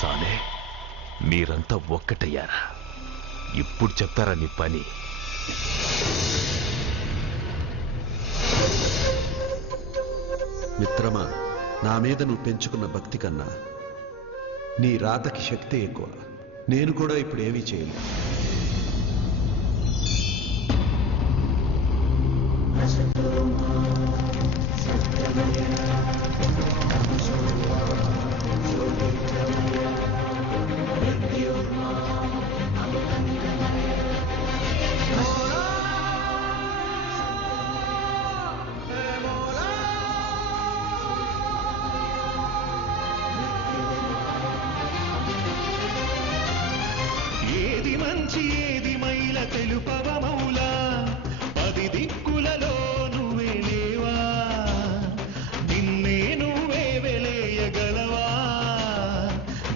సాలే మీరంతా ఒక్కటయ్యారా? ఇప్పుడు చెప్తారా నీ పని? మిత్రమా, నా మీద నువ్వు పెంచుకున్న భక్తి కన్నా నీ రాతకి శక్తి ఎక్కువ. నేను కూడా ఇప్పుడు ఏమీ చేయను. ఏది మంచి ఏది మైల తెలుపవ మౌలా, 10 దిక్కులలో నువ్వే లేవా, నిన్నే నువ్వే వెలేయగలవా,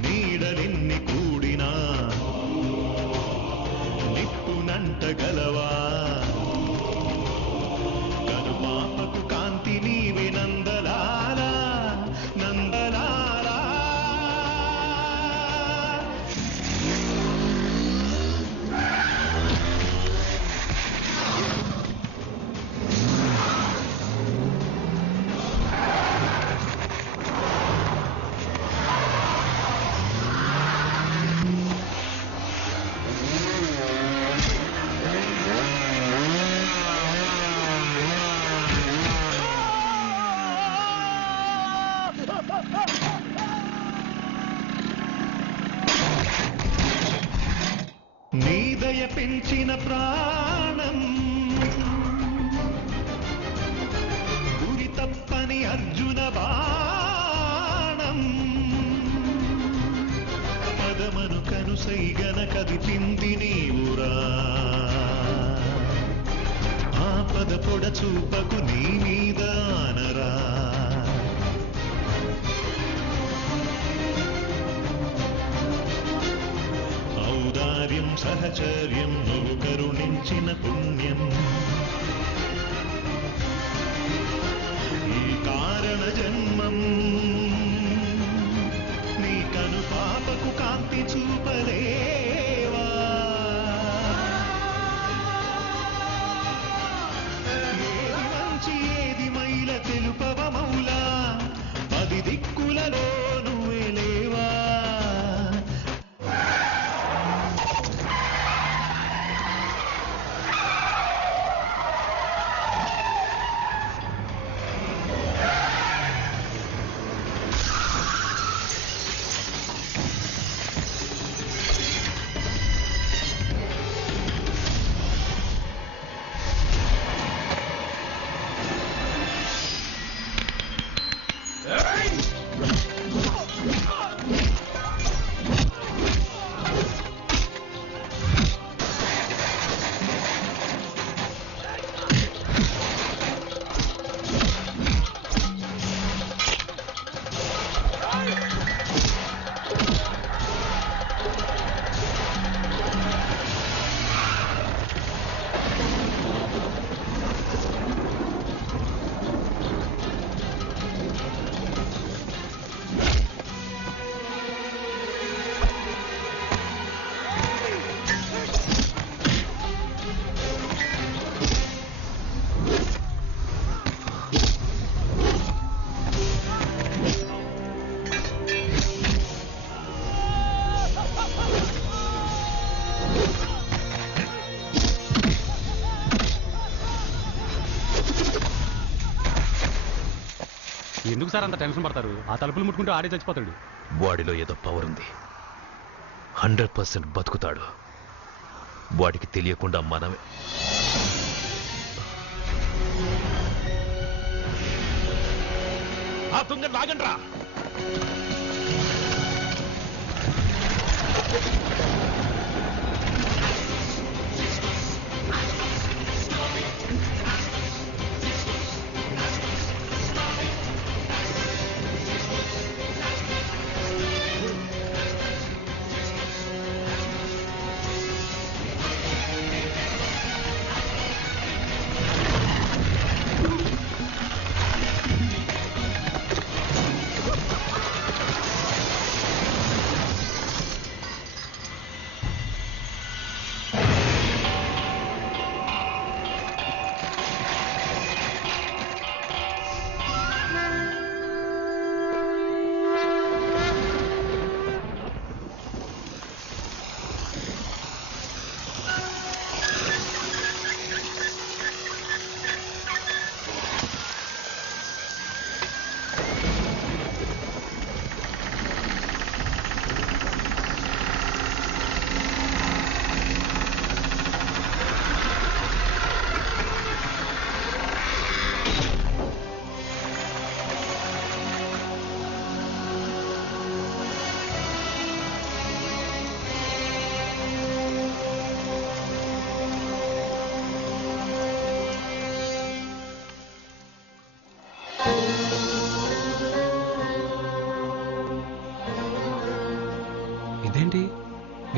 నీడలెన్ని కూడినా నిప్పునంటగలవా, కనుపాపకు కాంతి నీవే నందలాలా నందలాలా. నీ దయ పెంచిన ప్రాణం గురి తప్పని అర్జున బాణం, పదమను కనుసైగన కదిపింది నీవురా, ఆపద పొడ చూపకు నీ మీద ఆనరా. ఔదార్యం సహచర్యం నువ్వు కరుణించిన పుణ్యం, ఈ కారణ జన్మం నీ కను పాపకు కాంతి చూపలేవా, ఏది మంచి ఏది మైల తెలుపవ మౌలా, 10 దిక్కులలో నువ్వే లేవా. ఎందుకు సార్ అంత టెన్షన్ పడతారు? ఆ తలుపులు ముట్టుకుంటూ ఆడే చచ్చిపోతాడు. వాడిలో ఏదో పవర్ ఉంది, 100% బతుకుతాడు. వాడికి తెలియకుండా మనమే ఆ తుంగ నాగండ్రా.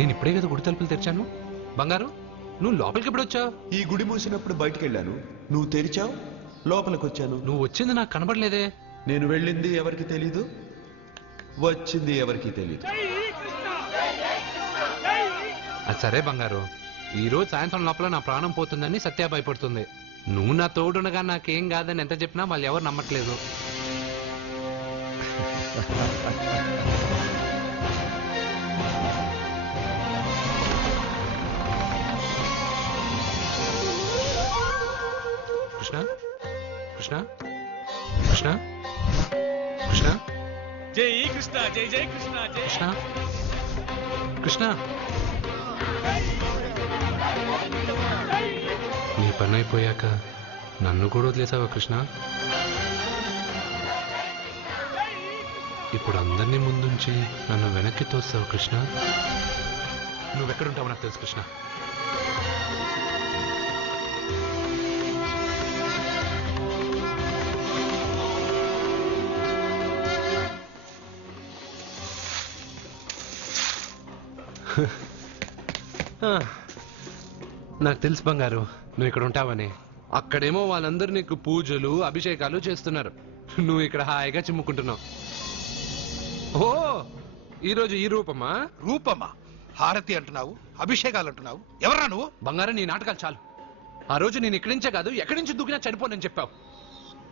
నేను ఇప్పుడే కదా గుడి తలుపులు తెరిచాను. బంగారు, నువ్వు లోపలికి ఎప్పుడు వచ్చావు? ఈ గుడి మూసినప్పుడు బయటికి వెళ్ళాను, నువ్వు తెరిచావు, లోపలికి వచ్చాను. నువ్వు వచ్చింది నాకు కనబడలేదే. నేను వెళ్ళింది ఎవరికి తెలీదు, వచ్చింది ఎవరికి తెలీదు. అది సరే బంగారు, ఈ రోజు సాయంత్రం లోపల నా ప్రాణం పోతుందని సత్య భయపడుతుంది. నువ్వు నా తోడునగా నాకేం కాదని ఎంత చెప్పినా వాళ్ళు ఎవరు నమ్మట్లేదు. కృష్ణ కృష్ణ కృష్ణ కృష్ణ జై కృష్ణ, జై జై కృష్ణ, జై కృష్ణ కృష్ణ, నీ పని అయిపోయాక నన్ను కూడా వదిలేసావా కృష్ణ? ఇప్పుడు అందరినీ ముందుంచి నన్ను వెనక్కి తోస్తావు కృష్ణ. నువ్వెక్కడుంటావు నాకు తెలుసు కృష్ణ. నాకు తెలుసు బంగారు, నువ్వు ఇక్కడ ఉంటావని. అక్కడేమో వాళ్ళందరూ నీకు పూజలు అభిషేకాలు చేస్తున్నారు, నువ్వు ఇక్కడ హాయిగా చిమ్ముకుంటున్నావు. ఓ, ఈరోజు ఈ రూపమా? రూపమా? హారతి అంటున్నావు, అభిషేకాలు అంటున్నావు. ఎవరా నువ్వు? బంగారం, నీ నాటకాలు చాలు. ఆ రోజు నేను ఇక్కడి నుంచే కాదు ఎక్కడి నుంచి దూకినా చనిపోనని చెప్పావు.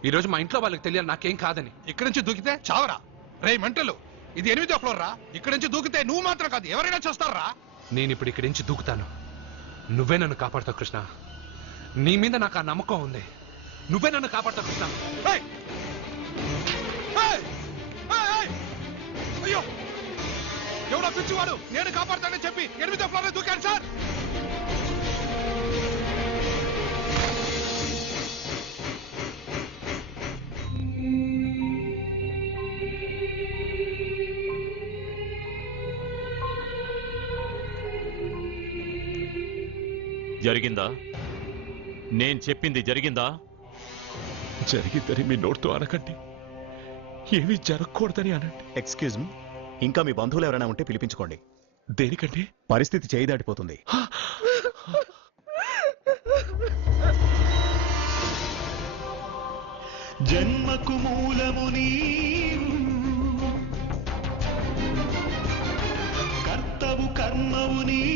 ఈ రోజు మా ఇంట్లో వాళ్ళకి తెలియాలి నాకేం కాదని. ఇక్కడి నుంచి దూకితే చావరా? రే మెంటలు, ఇది 8వ ఫ్లోర్ రా. ఇక్కడి నుంచి దూకితే నువ్వు మాత్రం కాదు ఎవరైనా చూస్తారా? నేను ఇప్పుడు ఇక్కడి నుంచి దూకుతాను, నువ్వే నన్ను కాపాడతావు కృష్ణ. నీ మీద నాకు ఆ నమ్మకం ఉంది, నువ్వే నన్ను కాపాడతావు కృష్ణ. ఏయ్! ఏయ్! ఏయ్! ఏయ్! అయ్యో, ఎవడో పిచ్చివాడు నేను కాపాడతానని చెప్పి 8వ ఫ్లోర్ లో దూకాను సార్. జరిగిందా? నేను చెప్పింది జరిగిందా? జరిగిందని మీ నోటితో అనకండి, ఏమీ జరగకూడదని అనండి. ఎక్స్క్యూజ్ మీ, ఇంకా మీ బంధువులు ఎవరైనా ఉంటే పిలిపించుకోండి. దేనికండి? పరిస్థితి చేయి దాటిపోతుంది. జన్మకు మూలము నీవు, కర్తవు కర్మవు నీవు,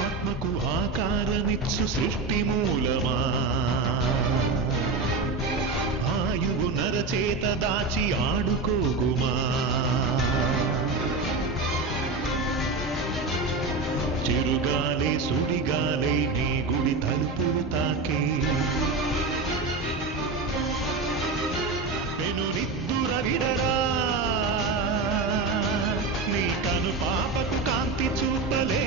ఆత్మకు ఆకారమిచ్చు సృష్టి మూలమా, ఆయువు నరచేత దాచి ఆడుకోగుమా, చిరుగాలే సుడిగాలే నీ గుడి తలుపులు తాకే, పెను నిద్దుర విడరా, నీ కను పాపకు కాంతి చూపలేవా.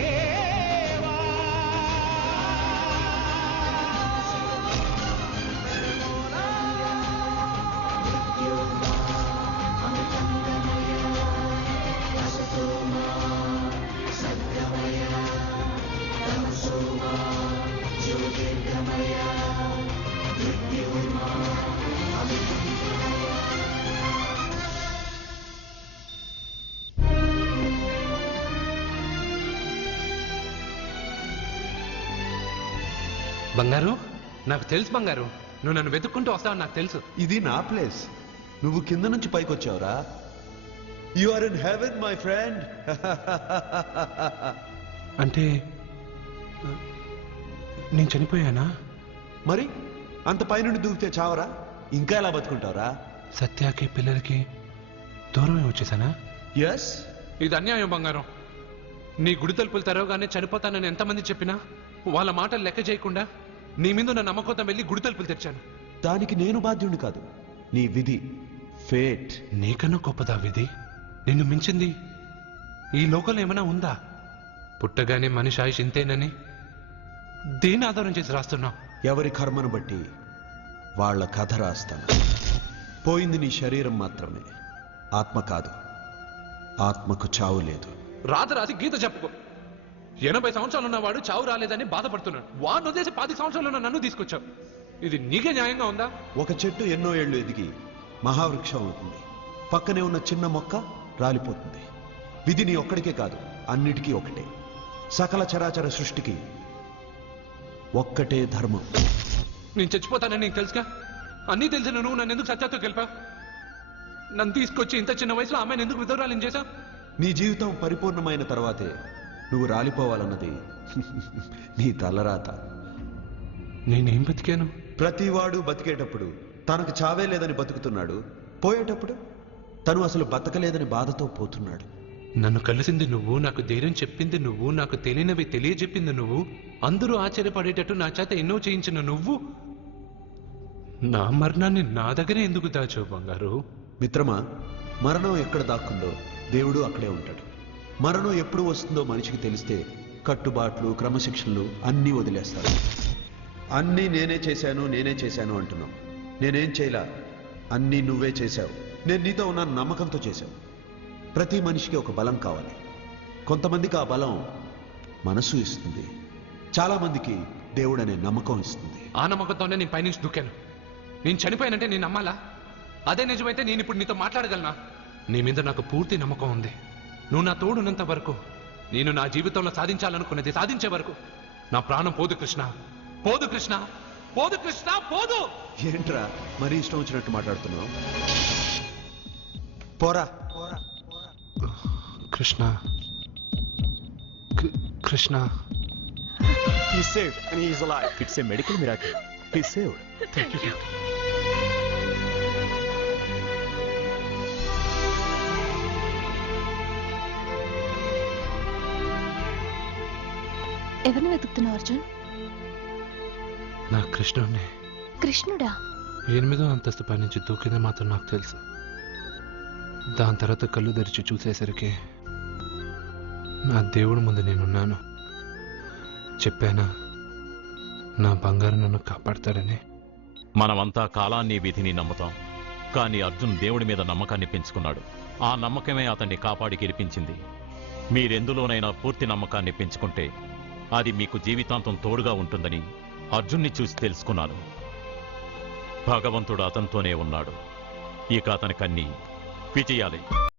బంగారు, నాకు తెలుసు బంగారు, నువ్వు నన్ను వెతుక్కుంటూ వస్తావని నాకు తెలుసు. ఇది నా ప్లేస్, నువ్వు కింద నుంచి పైకి వచ్చావురా. You are in heaven my friend. అంటే నేను చనిపోయానా? మరి అంత పైనుండి దూకితే చావరా? ఇంకా ఎలా బతుకుంటావురా? సత్యాకి పిల్లలకి దూరమే వచ్చేసానా? ఎస్. ఇది అన్యాయం బంగారం. నీ గుడి తలుపులు తెరవగానే చనిపోతానని ఎంతమంది చెప్పినా వాళ్ళ మాటలు లెక్క చేయకుండా నీ మీద ఉన్న నమ్మకంతో వెళ్ళి గుడి తలుపులు తెరిచాను. దానికి నేను బాధ్యుడిని కాదు, నీ విధి, ఫేట్. నీకన్నా గొప్పదా విధి? నిన్ను మించింది ఈ లోకంలో ఏమైనా ఉందా? పుట్టగానే మనిషి ఆయుష్ ఇంతేనని దేని ఆధారం చేసి రాస్తున్నావు? ఎవరి కర్మను బట్టి వాళ్ళ కథ రాస్తాను. పోయింది నీ శరీరం మాత్రమే, ఆత్మ కాదు. ఆత్మకు చావు లేదు. రాసి గీత చెప్పుకో. 80 సంవత్సరాలు ఉన్నవాడు చావు రాలేదని బాధపడుతున్నాడు. వాడిని వదిలేసి 10 సంవత్సరాలు ఉన్న నన్ను తీసుకొచ్చావు. ఇది నీకే న్యాయంగా ఉందా? ఒక చెట్టు ఎన్నో ఏళ్లు ఎదిగి మహావృక్షం అవుతుంది. పక్కనే ఉన్న చిన్న మొక్క రాలిపోతుంది. విధి నీ ఒక్కడికే కాదు, అన్నిటికీ ఒకటే. సకల చరాచర సృష్టికి ఒక్కటే ధర్మం. నేను చచ్చిపోతానని నీకు తెలుసుగా. అన్నీ తెలిసిన నువ్వు నన్ను ఎందుకు సత్యాతో గెలిపావు? నన్ను తీసుకొచ్చి ఇంత చిన్న వయసులో అమ్మాయిని ఎందుకు విధవరాలని చేశావు? నీ జీవితం పరిపూర్ణమైన తర్వాతే నువ్వు రాలిపోవాలన్నది నీ తలరాత. నేనేం బతికాను? ప్రతివాడు బతికేటప్పుడు తనకు చావే లేదని బతుకుతున్నాడు, పోయేటప్పుడు తను అసలు బతకలేదని బాధతో పోతున్నాడు. నన్ను కలిసింది నువ్వు, నాకు ధైర్యం చెప్పింది నువ్వు, నాకు తెలియనివి తెలియజెప్పింది నువ్వు, అందరూ ఆశ్చర్యపడేటట్టు నా చేత ఎన్నో చేయించిన నువ్వు, నా మరణాన్ని నా దగ్గరే ఎందుకు దాచావు బంగారు? మిత్రమా, మరణం ఎక్కడ దాక్కుందో దేవుడు అక్కడే ఉంటాడు. మరణం ఎప్పుడు వస్తుందో మనిషికి తెలిస్తే కట్టుబాట్లు, క్రమశిక్షణలు అన్నీ వదిలేస్తాడు. అన్నీ నేనే చేశాను అంటున్నావు. నేనేం చేయలా, అన్నీ నువ్వే చేశావు. నేను నీతో ఉన్న నమ్మకంతో చేశావు. ప్రతి మనిషికి ఒక బలం కావాలి. కొంతమందికి ఆ బలం మనసు ఇస్తుంది, చాలా మందికి దేవుడు అనే నమ్మకం ఇస్తుంది. ఆ నమ్మకంతోనే నేను పైనుంచి దూకాను. నేను చనిపోయానంటే నేను నమ్మాలా? అదే నిజమైతే నేను ఇప్పుడు నీతో మాట్లాడగలనా? నీ మీద నాకు పూర్తి నమ్మకం ఉంది. నువ్వు నా తోడున్నంత వరకు, నేను నా జీవితంలో సాధించాలనుకున్నది సాధించే వరకు నా ప్రాణం పోదు కృష్ణ, పోదు కృష్ణ, పోదు కృష్ణ, పోదు. ఏంట్రా మరీ ఇష్టం వచ్చినట్టు మాట్లాడుతున్నావు? పోరా. Krishna, Krishna. He's saved and he is alive. It's a medical miracle. He's saved. Thank you. ఎవరిని వెతుకుతున్నావు అర్జున్? నా కృష్ణుడిని. కృష్ణుడా? 8వ అంతస్తు పై నుంచి దూకింది మాత్రం నాకు తెలుసు. దాని తర్వాత కళ్ళు తెరిచి చూసేసరికి నా దేవుడి ముందు నేనున్నాను. చెప్పానా నా బంగారు నన్ను కాపాడతాడని? మనమంతా కాలాన్ని, విధిని నమ్ముతాం. కానీ అర్జున్ దేవుడి మీద నమ్మకాన్ని పెంచుకున్నాడు. ఆ నమ్మకమే అతన్ని కాపాడి గెలిపించింది. మీరెందులోనైనా పూర్తి నమ్మకాన్ని పెంచుకుంటే అది మీకు జీవితాంతం తోడుగా ఉంటుందని అర్జున్ని చూసి తెలుసుకున్నాను. భగవంతుడు అతనితోనే ఉన్నాడు. ఇక అతనికన్నీ విజయాలే.